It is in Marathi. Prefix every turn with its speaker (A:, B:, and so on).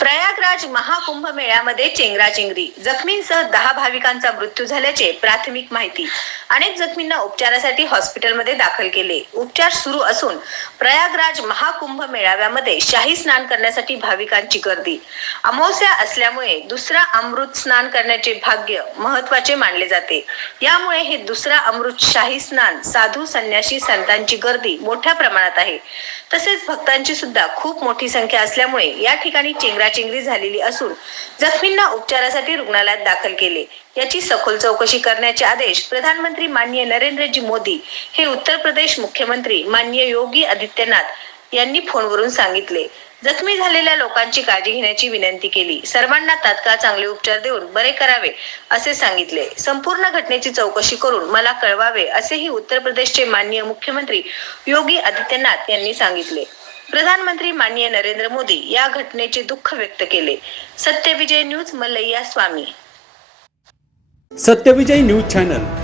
A: प्रयागराज महाकुंभ मेळ्यामध्ये चेंगराचेंगरी. जखमींसह दहा भाविकांचा मृत्यू झाल्याचे प्राथमिक माहिती. अनेक जखमींना उपचारासाठी हॉस्पिटलमध्ये दाखल केले. उपचार सुरू असून प्रयागराज महाकुंभ मेळाव्यामध्ये शाही स्नान करण्यासाठी भाविकांची गर्दी. अमावस्या असल्यामुळे दुसरा अमृत स्नान करण्याचे भाग्य महत्त्वाचे मानले जाते. यामुळे हे दुसरा अमृत शाही स्नान साधू संन्याशी संतांची गर्दी मोठ्या प्रमाणात आहे. तसेच भक्तांची सुद्धा खूप मोठी संख्या असल्यामुळे या ठिकाणी चेंगराचेंगरी झालेली असून जखमींना उपचारासाठी रुग्णालयात दाखल केले. याची सखोल चौकशी करण्याचे आदेश प्रधानमंत्री माननीय नरेंद्रजी मोदी हे उत्तर प्रदेश मुख्यमंत्री माननीय योगी आदित्यनाथ यांनी फोनवरून सांगितले. जखमी झालेल्या लोकांची काळजी घेण्याची विनंती केली. सर्वांना तात्काळ चांगले उपचार देऊन बरे करावे असे सांगितले. संपूर्ण घटनेची चौकशी करून मला कळवावे असेही उत्तर प्रदेशचे माननीय मुख्यमंत्री योगी आदित्यनाथ यांनी सांगितले. प्रधानमंत्री माननीय नरेंद्र मोदी या घटनेचे दुःख व्यक्त केले. Satyavijay news Mallayya Swami.
B: Satyavijay news channel.